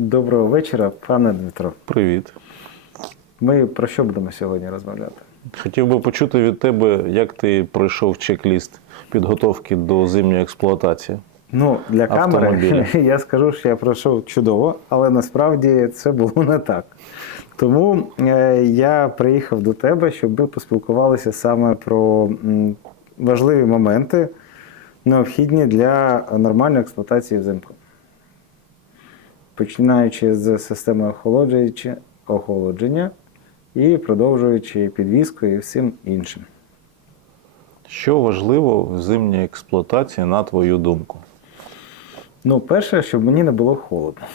Доброго вечора, пане Дмитро. Привіт. Ми про що будемо сьогодні розмовляти? Хотів би почути від тебе, як ти пройшов чек-ліст підготовки до зимньої експлуатації. Ну, для камери я скажу, що я пройшов чудово, але насправді це було не так. Тому е, я приїхав до тебе, щоб ми поспілкувалися саме про важливі моменти, необхідні для нормальної експлуатації взимку. Починаючи з системи охолодження і продовжуючи підвіскою і всім іншим. Що важливо в зимній експлуатації, на твою думку? Ну, перше, щоб мені не було холодно.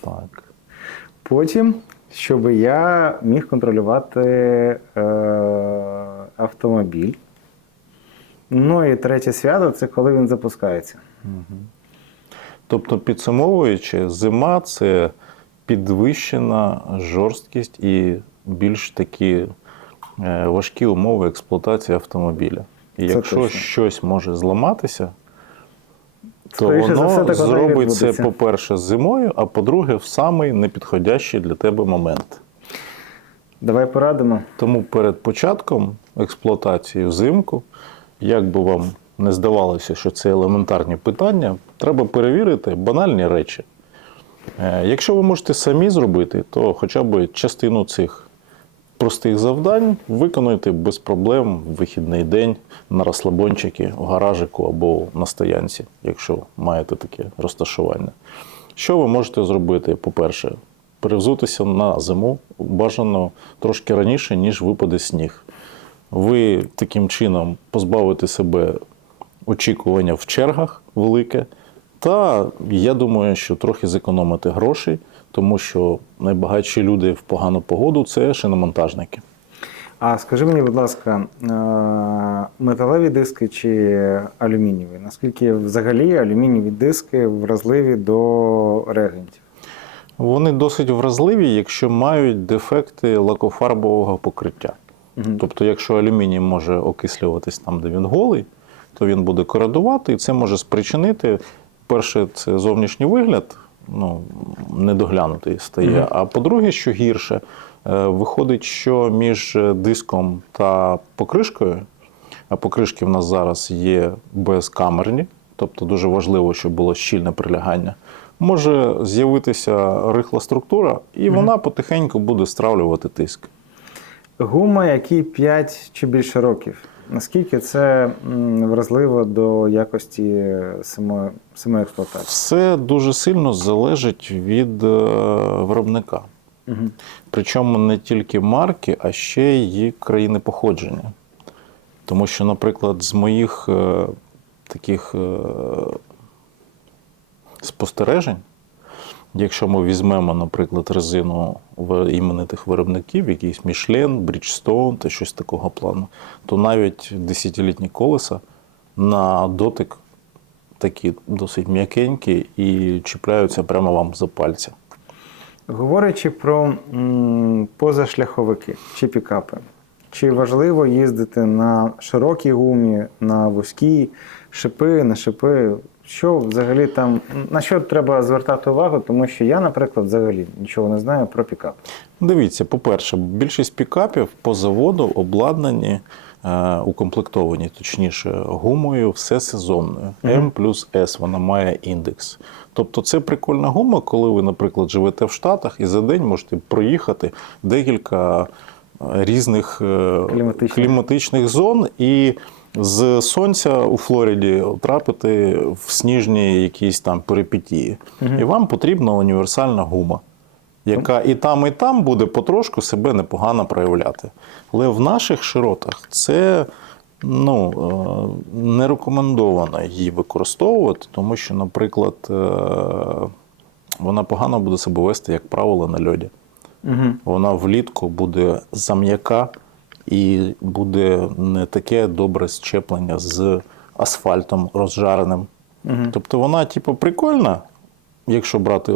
Так. Потім, щоб я міг контролювати е, автомобіль. Ну і третє свято це коли він запускається. Тобто, підсумовуючи, зима це підвищена жорсткість і більш такі е, важкі умови експлуатації автомобіля. І Це якщо точно. щось може зламатися, то Скоріше за все, воно так зробить це, по-перше, зимою, а по-друге, в самий непідходящий для тебе момент. Давай порадимо. Тому перед початком експлуатації взимку, як би вам не здавалося, що це елементарні питання, треба перевірити банальні речі. Е, Якщо ви можете самі зробити, то хоча б частину цих простих завдань виконуйте без проблем в вихідний день на розслабончики, в гаражику або на стоянці, якщо маєте таке розташування. Що ви можете зробити? По-перше, перевзутися на зиму бажано трошки раніше, ніж випаде сніг. Ви таким чином позбавите себе очікування в чергах велике. Та я думаю, що трохи зекономити грошей, тому що найбагатші люди в погану погоду це шиномонтажники. А скажи мені, будь ласка, е, металеві диски чи алюмінієві? Наскільки взагалі алюмінієві диски вразливі до реагентів? Вони досить вразливі, якщо мають дефекти лакофарбового покриття. Мгм. Тобто, якщо алюміній може окислюватись там, де він голий, то він буде кородувати, і це може спричинити. Перше, це зовнішній вигляд, ну, недоглянутий стає. Мгм. А по-друге, що гірше, е, виходить, що між диском та покришкою, а покришки в нас зараз є безкамерні, тобто дуже важливо, щоб було щільне прилягання. Може з'явитися рихла структура, і вона потихеньку буде стравлювати тиск. Гума, якій 5 чи більше років. Наскільки це вразливо до якості самої, самої експлуатації? Все дуже сильно залежить від е, виробника. Угу. Причому не тільки марки, а ще й країни походження. Тому що, наприклад, з моїх е, таких е, спостережень, якщо ми візьмемо, наприклад, резину в іменитих виробників, якийсь Michelin, Bridgestone та щось такого плану, то навіть десятилітні колеса на дотик такі досить м'якенькі і чіпляються прямо вам за пальця. Говорячи про м, позашляховики чи пікапи, чи важливо їздити на широкій гумі, на вузькій, шипи, на шипи? Що взагалі там, на що треба звертати увагу? Тому що я, наприклад, взагалі нічого не знаю про пікап. Дивіться, по-перше, більшість пікапів по заводу обладнані, е, укомплектовані, точніше, гумою всесезонною. М плюс С, вона має індекс. Тобто це прикольна гума, коли ви, наприклад, живете в Штатах і за день можете проїхати декілька е, різних е, Кліматичних. кліматичних зон і з сонця у Флориді трапити в сніжні якісь там перипетії. І вам потрібна універсальна гума яка і там, і там буде потрошку себе непогано проявляти. Але в наших широтах це ну, е, не рекомендовано її використовувати, тому що, наприклад, е, вона погано буде себе вести, як правило, на льоді. Угу. Вона влітку буде зам'яка і буде не таке добре щеплення з асфальтом розжареним. Угу. Тобто вона, типу, прикольна, якщо брати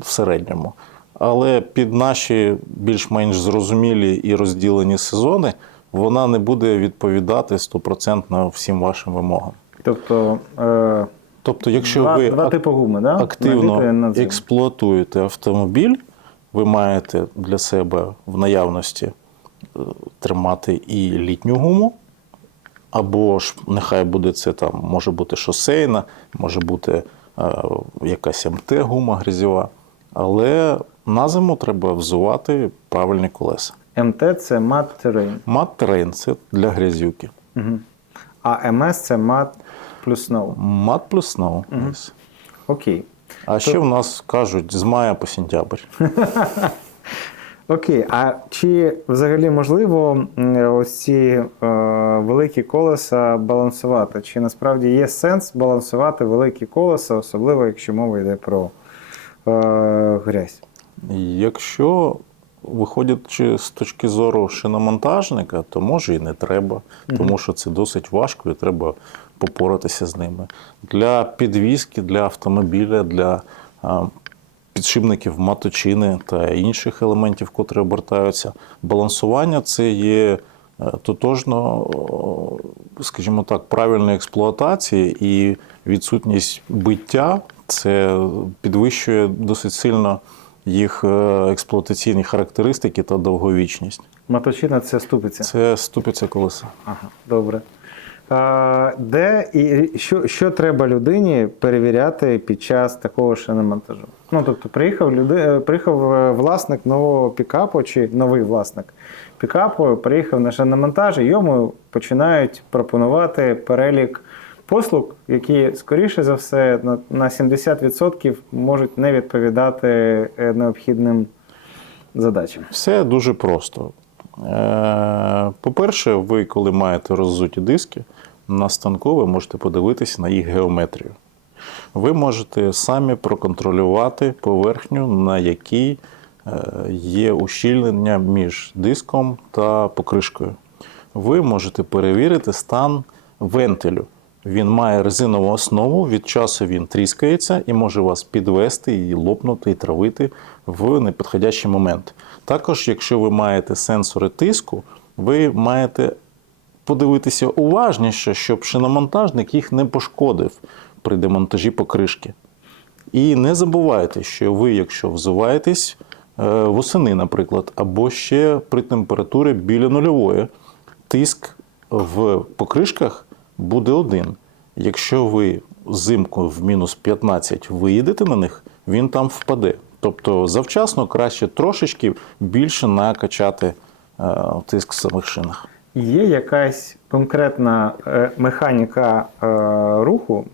в середньому. Але під наші більш-менш зрозумілі і розділені сезони вона не буде відповідати стопроцентно всім вашим вимогам. Тобто е, Тобто, якщо два, ви два типи гуми, да? активно На експлуатуєте автомобіль, ви маєте для себе в наявності тримати і літню гуму, або ж нехай буде це там, може бути шосейна, може бути е, якась МТ-гума грязьова. Але на зиму треба взувати правильні колеса. МТ це мат терейн. Мат терейн це для грязюки. Угу. А МС це мат плюс сноу. Мат плюс сноу. Окей. А ще в нас кажуть з мая по сентябрь. Окей, а чи взагалі можливо ось ці е, великі колеса балансувати? Чи насправді є сенс балансувати великі колеса, особливо якщо мова йде про е, грязь? Якщо виходячи з точки зору шиномонтажника, то може і не треба, тому що це досить важко і треба попоратися з ними. Для підвізки, для автомобіля, для підшипників маточини та інших елементів, котрі обертаються, балансування це є е, тотожно, скажімо так, правильної експлуатації і відсутність биття це підвищує досить сильно їх е, експлуатаційні характеристики та довговічність. Маточина це ступиця. Це ступиця колеса. Ага, добре. Де і що, що треба людині перевіряти під час такого шиномонтажу? Ну, тобто, приїхав, люди, е, приїхав е, власник нового пікапу чи новий власник пікапу, приїхав на шиномонтаж, і йому починають пропонувати перелік послуг, які, скоріше за все, на, на 70% можуть не відповідати е, необхідним задачам. Все дуже просто. Е, По-перше, ви, коли маєте роззуті диски, на ви можете подивитися на їх геометрію. Ви можете самі проконтролювати поверхню, на якій е, є ущільнення між диском та покришкою. Ви можете перевірити стан вентилю. Він має резинову основу, від часу він тріскається і може вас підвести, і лопнути, і травити в непідходящий момент. Також, якщо ви маєте сенсори тиску, ви маєте подивитися уважніше, щоб шиномонтажник їх не пошкодив при демонтажі покришки. І не забувайте, що ви, якщо взуваєтесь е, восени, наприклад, або ще при температурі біля нульової, тиск в покришках буде один. Якщо ви взимку в мінус 15 виїдете на них, він там впаде. Тобто завчасно краще трошечки більше накачати е, тиск в самих шинах. Є якась конкретна е, механіка е, руху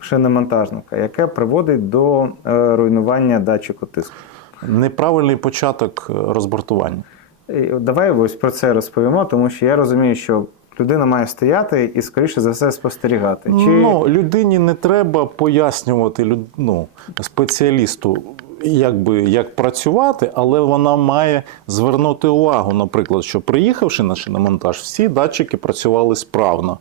шиномонтажника, яка приводить до руйнування датчику тиску. Неправильний початок розбортування. Давай ось про це розповімо, тому що я розумію, що людина має стояти і, скоріше за все, спостерігати. Чи Ну, людині не треба пояснювати ну, спеціалісту, як, би, як працювати, але вона має звернути увагу, наприклад, що приїхавши на шиномонтаж, всі датчики працювали справно.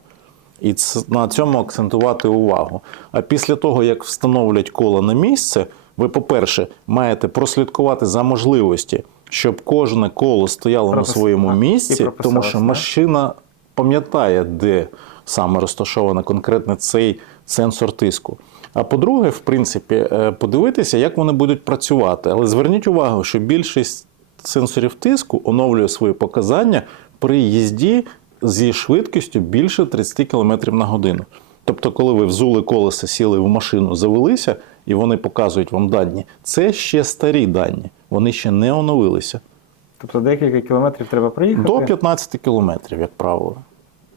І на цьому акцентувати увагу. А після того, як встановлять коло на місце, ви, по-перше, маєте прослідкувати за можливості, щоб кожне коло стояло на своєму місці, тому що машина пам'ятає, де саме розташовано конкретно цей сенсор тиску. А по-друге, в принципі, е, подивитися, як вони будуть працювати. Але зверніть увагу, що більшість сенсорів тиску оновлює свої показання при їзді зі швидкістю більше 30 км на годину. Тобто, коли ви взули колеса, сіли в машину, завелися, і вони показують вам дані, це ще старі дані, вони ще не оновилися. тобто декілька кілометрів треба проїхати? До 15 кілометрів, як правило.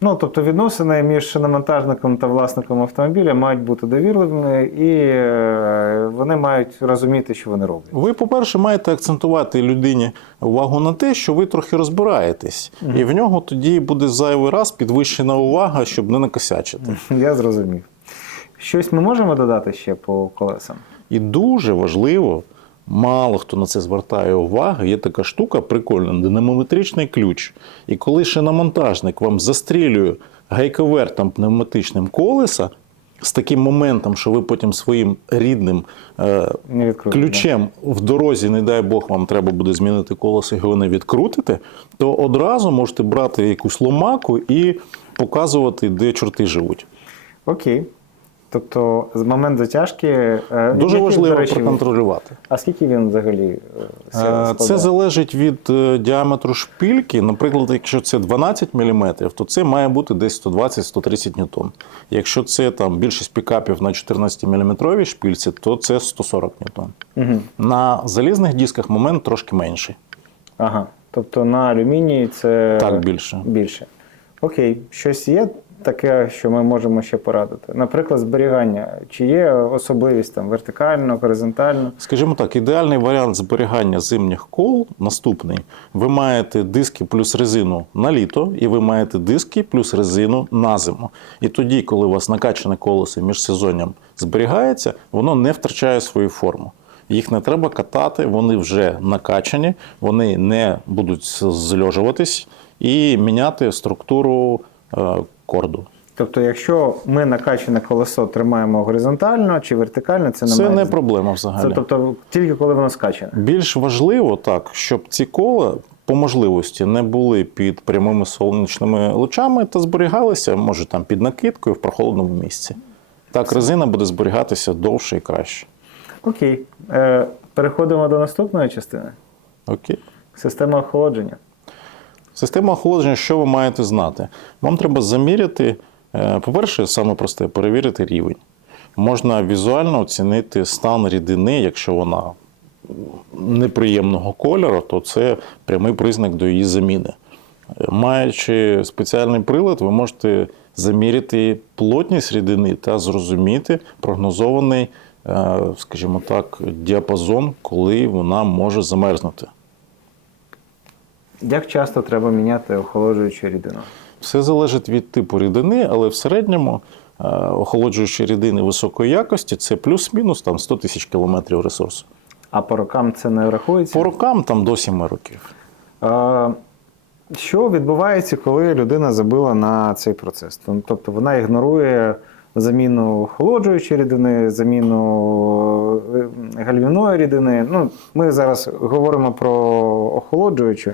Ну, тобто відносини між шиномонтажником та власником автомобіля мають бути довірливими, і е, вони мають розуміти, що вони роблять. Ви, по-перше, маєте акцентувати людині увагу на те, що ви трохи розбираєтесь, і в нього тоді буде зайвий раз підвищена увага, щоб не накосячити. Я зрозумів. Щось ми можемо додати ще по колесам? І дуже важливо, мало хто на це звертає увагу, є така штука прикольна, динамометричний ключ. І коли шиномонтажник вам застрілює гайковертом пневматичним колеса з таким моментом, що ви потім своїм рідним е, Не відкрутимо. ключем в дорозі, не дай Бог, вам треба буде змінити колесо, і його не відкрутите, то одразу можете брати якусь ломаку і показувати, де чорти живуть. Окей. Тобто з момент затяжки е, Дуже важливо речі, проконтролювати. А скільки він взагалі е, Е, складає? Це залежить від діаметру шпильки. Наприклад, якщо це 12 мм, то це має бути десь 120-130 ньютон. Якщо це там більшість пікапів на 14 мм шпильці, то це 140 ньютон. Угу. На залізних дисках момент трошки менший. Ага. Тобто на алюмінії це Так, більше. більше. Окей, щось є таке, що ми можемо ще порадити. Наприклад, зберігання. Чи є особливість там вертикально, горизонтально? Скажімо так, ідеальний варіант зберігання зимніх кол наступний. Ви маєте диски плюс резину на літо, і ви маєте диски плюс резину на зиму. І тоді, коли у вас накачане колесо між сезонням зберігається, воно не втрачає свою форму. Їх не треба катати, вони вже накачані, вони не будуть зльожуватись і міняти структуру корду. Тобто, якщо ми накачане колесо тримаємо горизонтально чи вертикально, це не Це має не проблема взагалі. Це тобто тільки коли воно скачане. Більш важливо так, щоб ці кола по можливості не були під прямими сонячними лучами та зберігалися, може там під накидкою в прохолодному місці. Так, резина буде зберігатися довше і краще. Окей. Е, переходимо до наступної частини. Окей. Система охолодження. Система охолодження, що ви маєте знати? Вам треба заміряти, е, по-перше, саме просте, перевірити рівень. Можна візуально оцінити стан рідини, якщо вона неприємного кольору, то це прямий признак до її заміни. Маючи спеціальний прилад, ви можете заміряти плотність рідини та зрозуміти прогнозований, е, скажімо так, діапазон, коли вона може замерзнути. Як часто треба міняти охолоджуючу рідину? Все залежить від типу рідини, але в середньому е, охолоджуючі рідини високої якості це плюс-мінус там 100 тисяч кілометрів ресурсу. А по рокам це не рахується? По рокам там до 7 років. А, що відбувається, коли людина забила на цей процес? Тобто вона ігнорує заміну охолоджуючої рідини, заміну е, гальмівної рідини. Ну, ми зараз говоримо про охолоджуючу.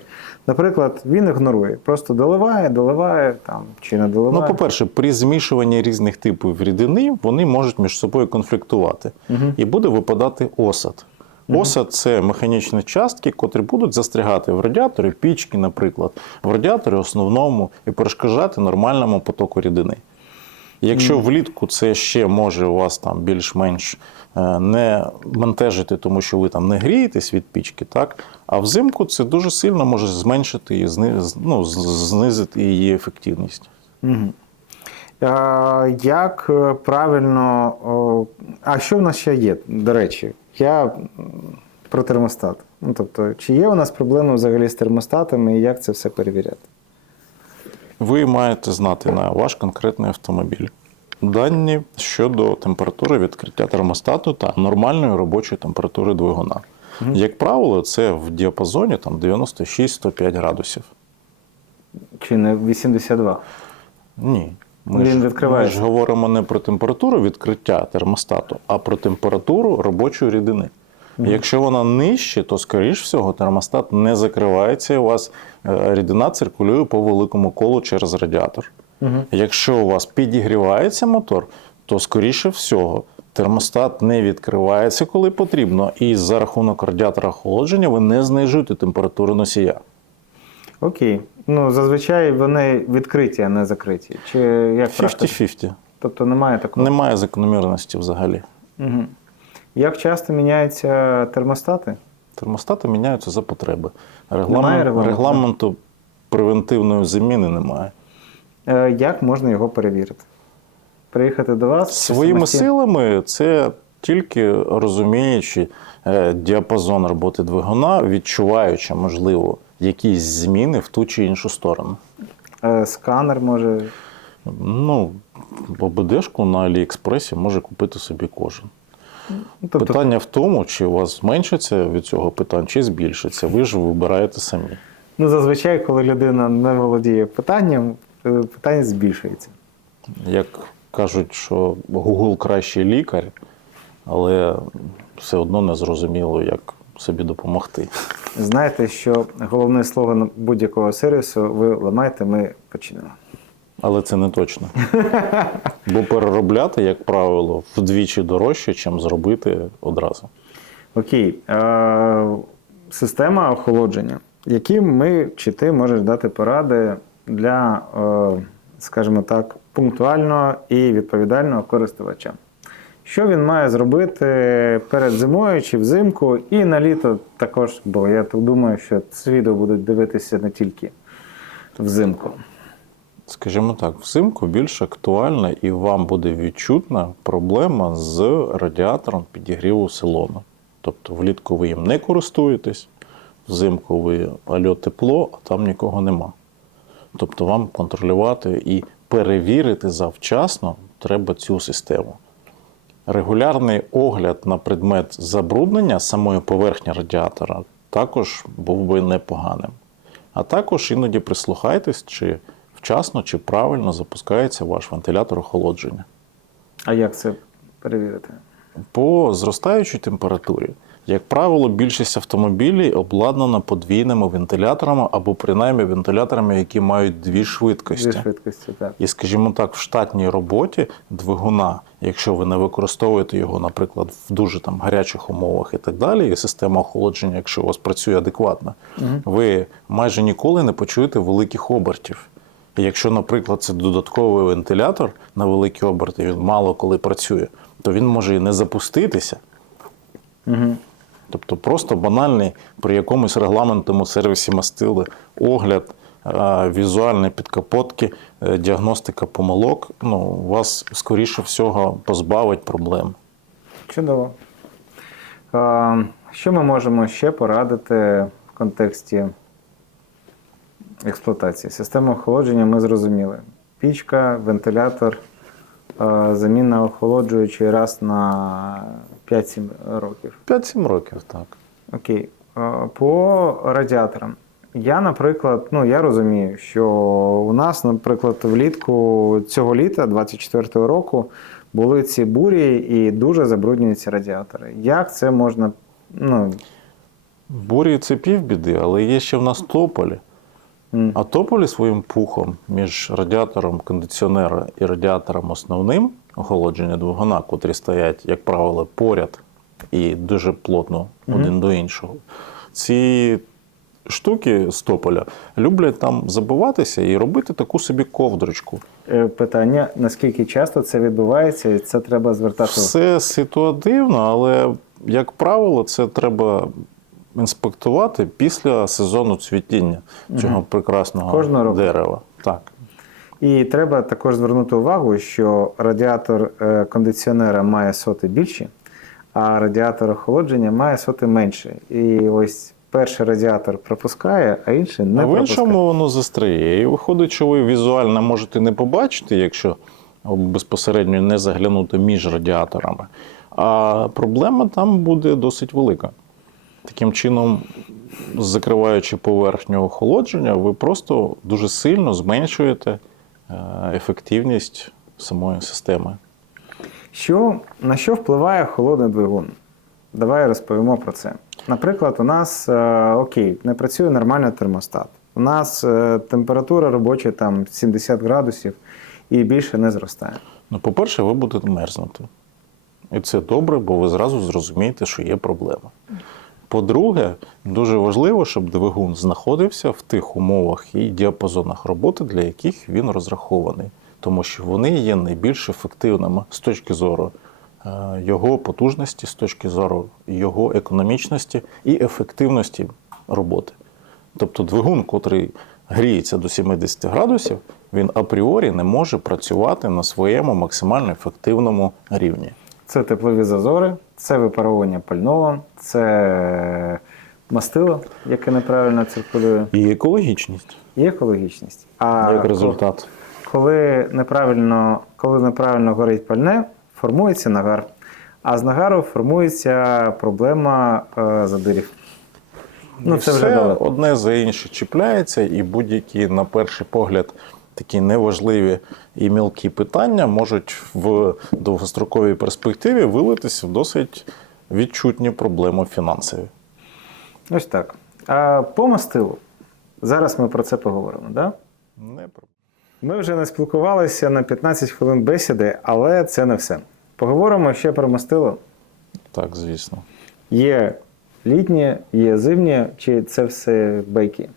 Наприклад, він ігнорує, просто доливає, доливає там, чи не Ну, по-перше, при змішуванні різних типів рідини вони можуть між собою конфліктувати. І буде випадати осад. Осад це механічні частки, котрі будуть застрягати в радіаторі пічки, наприклад, в радіаторі основному і перешкоджати нормальному потоку рідини. Якщо влітку це ще може у вас там більш-менш е, не ментежити, тому що ви там не грієтесь від пічки, так? а взимку це дуже сильно може зменшити і ну, знизити її ефективність. А, як е, правильно. А що в нас ще є, до речі? Я про термостат. Ну, тобто, чи є у нас проблеми взагалі з термостатами і як це все перевіряти? Ви маєте знати на ваш конкретний автомобіль дані щодо температури відкриття термостату та нормальної робочої температури двигуна. Як правило, це в діапазоні там 96-105 градусів. Чи не 82? Ні. Ми Він ж, ми ж говоримо не про температуру відкриття термостату, а про температуру робочої рідини. Якщо вона нижче, то, скоріш всього, термостат не закривається, і у вас е, рідина циркулює по великому колу через радіатор. Якщо у вас підігрівається мотор, то, скоріше всього, термостат не відкривається, коли потрібно, і за рахунок радіатора охолодження ви не знижуєте температуру носія. Окей. Ну, зазвичай вони відкриті, а не закриті. Чи як 50-50. Тобто немає такого. Немає закономірності взагалі. Угу. Як часто міняються термостати? Термостати міняються за потреби. Регламент, регламенту? регламенту превентивної заміни немає. Е, Як можна його перевірити? Приїхати до вас? Своїми силами це тільки розуміючи е, діапазон роботи двигуна, відчуваючи, можливо, якісь зміни в ту чи іншу сторону. Е, Сканер може. Ну, ОБДшку на Аліекспресі може купити собі кожен. Ну, Тобто, Питання в тому, чи у вас зменшиться від цього питань, чи збільшиться. Ви ж вибираєте самі. ну, зазвичай, коли людина не володіє питанням, е, питання збільшується. Як кажуть, що Google кращий лікар, але все одно не зрозуміло, як собі допомогти. Знаєте, що головний слоган будь-якого сервісу ви ламаєте, ми почнемо. Але це не точно. Бо переробляти, як правило, вдвічі дорожче, ніж зробити одразу. Окей. Е, система охолодження. Які ми чи ти можеш дати поради для, е, скажімо так, пунктуального і відповідального користувача? Що він має зробити перед зимою чи взимку, і на літо також, бо я так думаю, що це відео будуть дивитися не тільки взимку. Скажімо так, взимку більш актуальна і вам буде відчутна проблема з радіатором підігріву салону. Тобто влітку ви їм не користуєтесь, взимку ви альо тепло, а там нікого нема. Тобто вам контролювати і перевірити завчасно треба цю систему. Регулярний огляд на предмет забруднення самої поверхні радіатора також був би непоганим. А також іноді прислухайтесь, чи вчасно чи правильно запускається ваш вентилятор охолодження. А як це перевірити? По зростаючій температурі, як правило, більшість автомобілів обладнана подвійними вентиляторами або принаймні вентиляторами, які мають дві швидкості. Дві швидкості, так. І, скажімо так, в штатній роботі двигуна, якщо ви не використовуєте його, наприклад, в дуже там гарячих умовах і так далі, і система охолодження, якщо у вас працює адекватно, ви майже ніколи не почуєте великих обертів. Якщо, наприклад, це додатковий вентилятор на великі оберти, він мало коли працює, то він може і не запуститися. Угу. Тобто просто банальний при якомусь регламентному сервісі мастили огляд, е, візуальні підкапотки, е, діагностика помилок, ну, вас скоріше всього позбавить проблем. Чудово. Що ми можемо ще порадити в контексті експлуатації? Систему охолодження ми зрозуміли. Пічка, вентилятор, заміна охолоджуючої раз на 5-7 років. 5-7 років, так. Окей. По радіаторам. Я, наприклад, ну я розумію, що у нас, наприклад, влітку цього літа, 24-го року, були ці бурі і дуже забруднюються радіатори. Як це можна. Ну, Бурі це півбіди, але є ще в нас тополі. А тополі своїм пухом між радіатором кондиціонера і радіатором основним охолодження двигуна, котрі стоять, як правило, поряд і дуже плотно один до іншого. Ці штуки з тополя люблять там забиватися і робити таку собі ковдрочку. е, питання: наскільки часто це відбувається, і це треба звертати. Все ситуативно, але, як правило, це треба інспектувати після сезону цвітіння цього прекрасного Кожного року. дерева. Так. І треба також звернути увагу, що радіатор е, кондиціонера має соти більші, а радіатор охолодження має соти менше. І ось перший радіатор пропускає, а інший не а в іншому воно застряє. І виходить, що ви візуально можете не побачити, якщо безпосередньо не заглянути між радіаторами. А проблема там буде досить велика. Таким чином, закриваючи поверхню охолодження, ви просто дуже сильно зменшуєте е, ефективність самої системи. Що, на що впливає холодний двигун? Давай розповімо про це. Наприклад, у нас е, окей, не працює нормально термостат. У нас е, температура робоча там 70 градусів і більше не зростає. Ну, по-перше, ви будете мерзнути. І це добре, бо ви зразу зрозумієте, що є проблема. По-друге, дуже важливо, щоб двигун знаходився в тих умовах і діапазонах роботи, для яких він розрахований, тому що вони є найбільш ефективними з точки зору е, його потужності, з точки зору його економічності і ефективності роботи. Тобто двигун, котрий гріється до 70 градусів, він апріорі не може працювати на своєму максимально ефективному рівні. Це теплові зазори, це випаровування пального, це мастило, яке неправильно циркулює, І екологічність і екологічність. А як результат. Коли неправильно, коли неправильно горить пальне, формується нагар. А з нагару формується проблема е, задирів. Ну, І це все далеко. одне за інше чіпляється, і будь-які, на перший погляд, такі неважливі і мілкі питання можуть в довгостроковій перспективі вилитися в досить відчутні проблеми фінансові. Ось так. А по мастилу. Зараз ми про це поговоримо. Да? Не про- Ми вже не спілкувалися на 15 хвилин бесіди, але це не все. Поговоримо ще про мастило. Так, звісно. Є літнє, є зимнє, чи це все байки?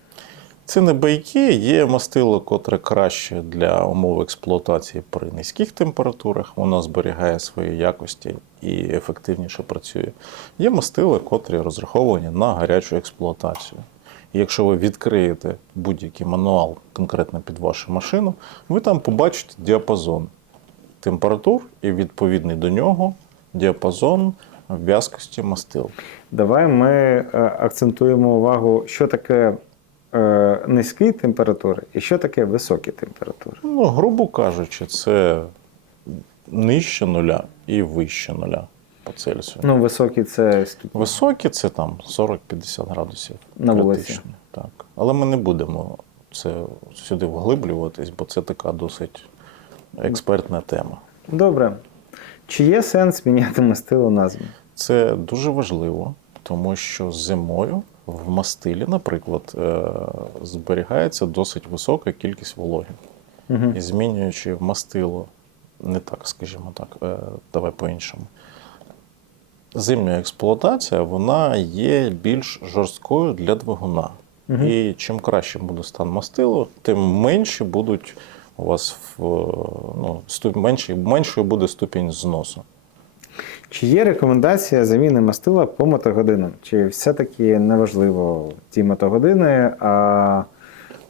Це не байки, є мастило, котре краще для умов експлуатації при низьких температурах. Воно зберігає свої якості і ефективніше працює. Є мастила, котрі розраховані на гарячу експлуатацію. І якщо ви відкриєте будь-який мануал конкретно під вашу машину, ви там побачите діапазон температур і відповідний до нього діапазон в'язкості мастил. Давай ми е, акцентуємо увагу, що таке низькі температури і що таке високі температури. Ну, грубо кажучи, це нижче нуля і вище нуля по Цельсію. Ну, високі це? Високі це там 40-50 градусів. На вулиці. Так. Але ми не будемо це сюди вглиблюватись, бо це така досить експертна тема. Добре. Чи є сенс міняти мастило на зиму? Це дуже важливо, тому що зимою в мастилі, наприклад, е, зберігається досить висока кількість вологи. Угу. І змінюючи мастило, не так, скажімо так, е, давай по-іншому. Зимня експлуатація вона є більш жорсткою для двигуна. Мгм. І чим краще буде стан мастилу, тим менші будуть у вас в, ну, ступ- менший, меншою буде ступінь зносу. Чи є рекомендація заміни мастила по мотогодинам? Чи все-таки неважливо ті мотогодини, а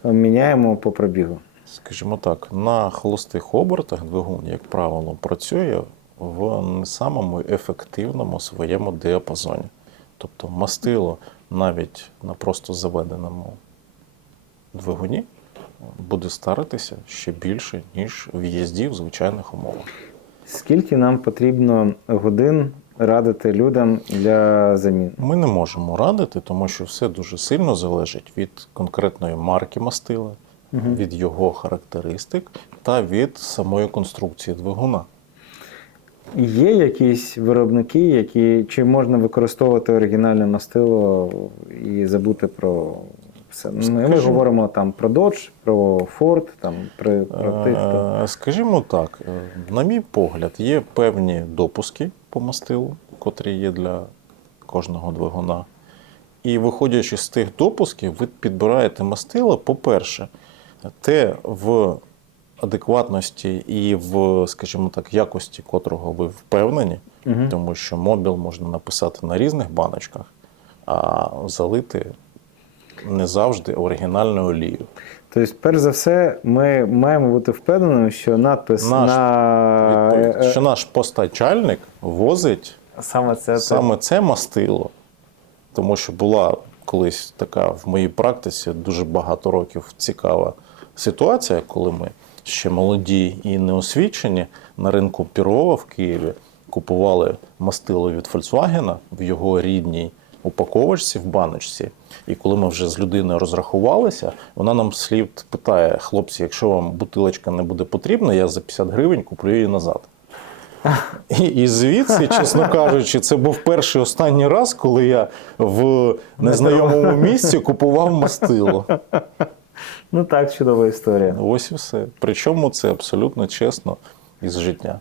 міняємо по пробігу? Скажімо так, на холостих обертах двигун, як правило, працює в не самому ефективному своєму діапазоні. Тобто мастило навіть на просто заведеному двигуні буде старатися ще більше, ніж в їзді в звичайних умовах. Скільки нам потрібно годин радити людям для замін? Ми не можемо радити, тому що все дуже сильно залежить від конкретної марки мастила, Мгм. від його характеристик та від самої конструкції двигуна. Є якісь виробники, які чи можна використовувати оригінальне мастило і забути про все? Ми, ми говоримо там про Dodge, про Ford, там про, про тих, хто. Скажімо так, е, на мій погляд, є певні допуски по мастилу, котрі є для кожного двигуна. І виходячи з тих допусків, ви підбираєте мастило, по-перше, те в адекватності і в, скажімо так, якості котрого ви впевнені, Мгм. тому що мобіл можна написати на різних баночках, а залити не завжди оригінальну олію. Тобто, перш за все, ми маємо бути впевненими, що надпис Наш на е, що наш постачальник возить саме це, це. саме це мастило, тому що була колись така в моїй практиці дуже багато років цікава ситуація, коли ми ще молоді і неосвічені на ринку Пірова в Києві купували мастило від Volkswagen в його рідній упаковочці в баночці. І коли ми вже з людиною розрахувалися, вона нам слід питає: хлопці, якщо вам бутилочка не буде потрібна, я за 50 гривень куплю її назад. І, і звідси, чесно кажучи, це був перший останній раз, коли я в незнайомому місці купував мастило. Ну так, чудова історія. Ось і все. Причому це абсолютно чесно із життя.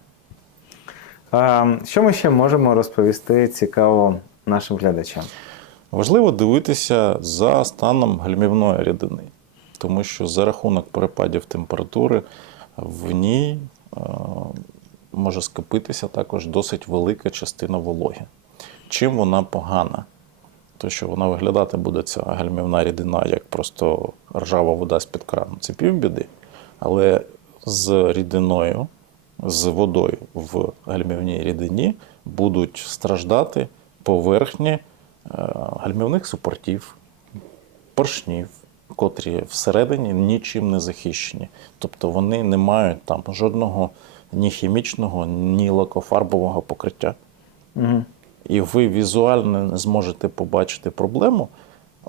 Що ми ще можемо розповісти цікаво нашим глядачам? Важливо дивитися за станом гальмівної рідини, тому що за рахунок перепадів температури в ній е, може скопитися також досить велика частина вологи. Чим вона погана? То, що вона виглядати буде ця гальмівна рідина як просто ржава вода з-під крану, це півбіди. Але з рідиною, з водою в гальмівній рідині будуть страждати поверхні е, гальмівних супортів, поршнів, котрі всередині нічим не захищені. Тобто вони не мають там жодного ні хімічного, ні лакофарбового покриття. Угу. І ви візуально не зможете побачити проблему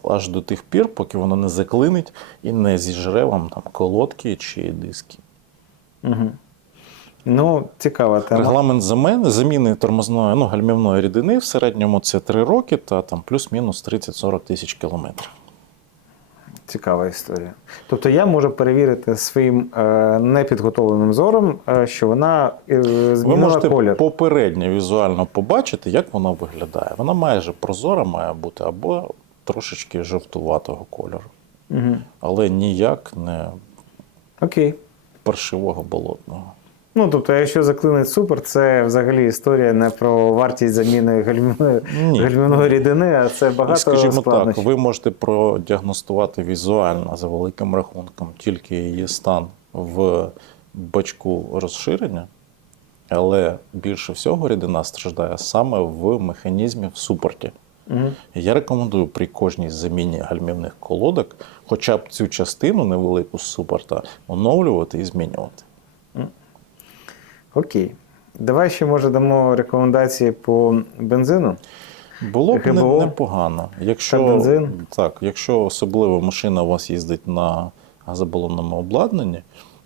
аж до тих пір, поки воно не заклинить і не зіжре вам там колодки чи диски. Угу. Ну, цікава тема. Регламент замен- заміни тормозної ну, гальмівної рідини в середньому це 3 роки та там плюс-мінус 30-40 тисяч кілометрів. Цікава історія. Тобто я можу перевірити своїм е, непідготовленим зором, е, що вона е, Ви можете колір. попередньо візуально побачити, як вона виглядає. Вона майже прозора має бути або трошечки жовтуватого кольору, Угу. але ніяк не Окей. паршивого болотного. Ну, тобто, якщо заклинить супер, це взагалі історія не про вартість заміни гальмівної, гальмівної рідини, а це І, багато скажімо так, ви можете продіагностувати візуально за великим рахунком тільки її стан в бачку розширення, але більше всього рідина страждає саме в механізмі в супорті. І Я рекомендую при кожній заміні гальмівних колодок хоча б цю частину невелику з супорта оновлювати і змінювати. Окей. Давай ще може дамо рекомендації по бензину. Було б не, непогано. Якщо, та бензин. Так, якщо особливо машина у вас їздить на газобалонному обладнанні,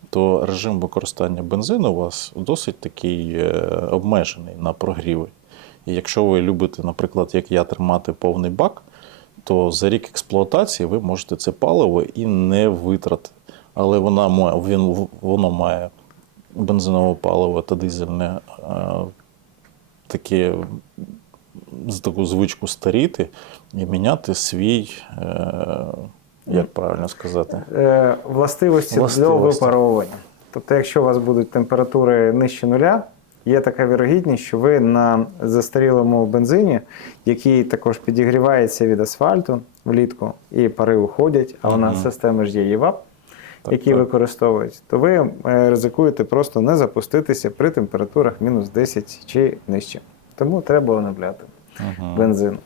то режим використання бензину у вас досить такий е, обмежений на прогріви. І якщо ви любите, наприклад, як я, тримати повний бак, то за рік експлуатації ви можете це паливо і не витратити. Але вона має, він, воно має бензинове паливо та дизельне е, таке з таку звичку старіти і міняти свій, е, як правильно сказати, Е, властивості, для випаровування. Тобто, якщо у вас будуть температури нижче нуля, є така вірогідність, що ви на застарілому бензині, який також підігрівається від асфальту влітку, і пари уходять, а у нас Мгм. системи ж є ЄВАП, які так. використовують, то ви е, ризикуєте просто не запуститися при температурах мінус 10 чи нижче. Тому треба оновляти Мгм. бензин.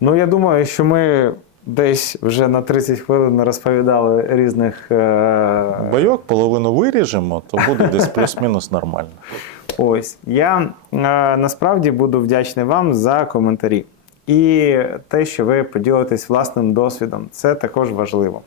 Ну, я думаю, що ми десь вже на 30 хвилин розповідали різних. Е... Бойок половину виріжемо, то буде десь плюс-мінус нормально. Ось. Я е, насправді буду вдячний вам за коментарі. І те, що ви поділитесь власним досвідом, це також важливо.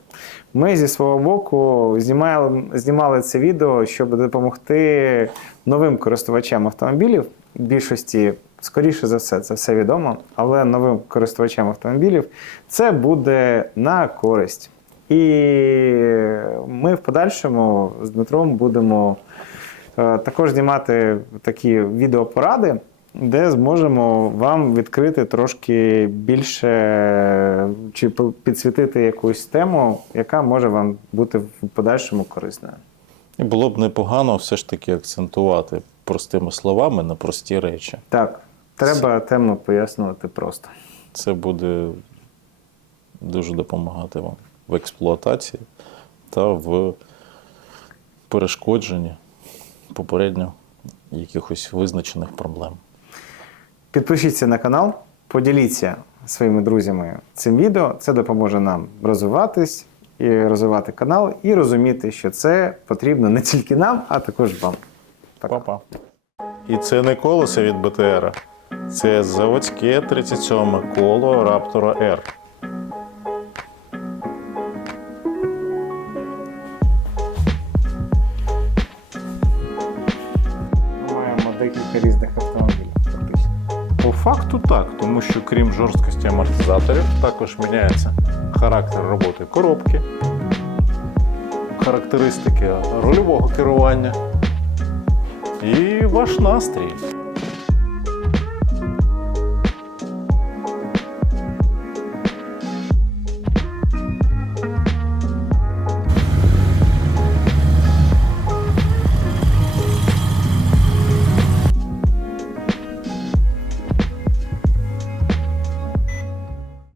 Ми зі свого боку знімали, знімали це відео, щоб допомогти новим користувачам автомобілів. Більшості, скоріше за все, це все відомо, але новим користувачам автомобілів це буде на користь. І ми в подальшому з Дмитром будемо е, також знімати такі відеопоради, де зможемо вам відкрити трошки більше чи підсвітити якусь тему, яка може вам бути в подальшому корисною. І було б непогано все ж таки акцентувати простими словами на прості речі. Так, треба тему пояснювати просто. Це буде дуже допомагати вам в експлуатації та в перешкодженні попередньо якихось визначених проблем. Підпишіться на канал, поділіться своїми друзями цим відео. Це допоможе нам розвиватись і розвивати канал, і розуміти, що це потрібно не тільки нам, а також вам. Па-па. І це не колесо від БТР. Це заводське 37 коло Раптора R. тому що крім жорсткості амортизаторів, також міняється характер роботи коробки, характеристики рульового керування і ваш настрій.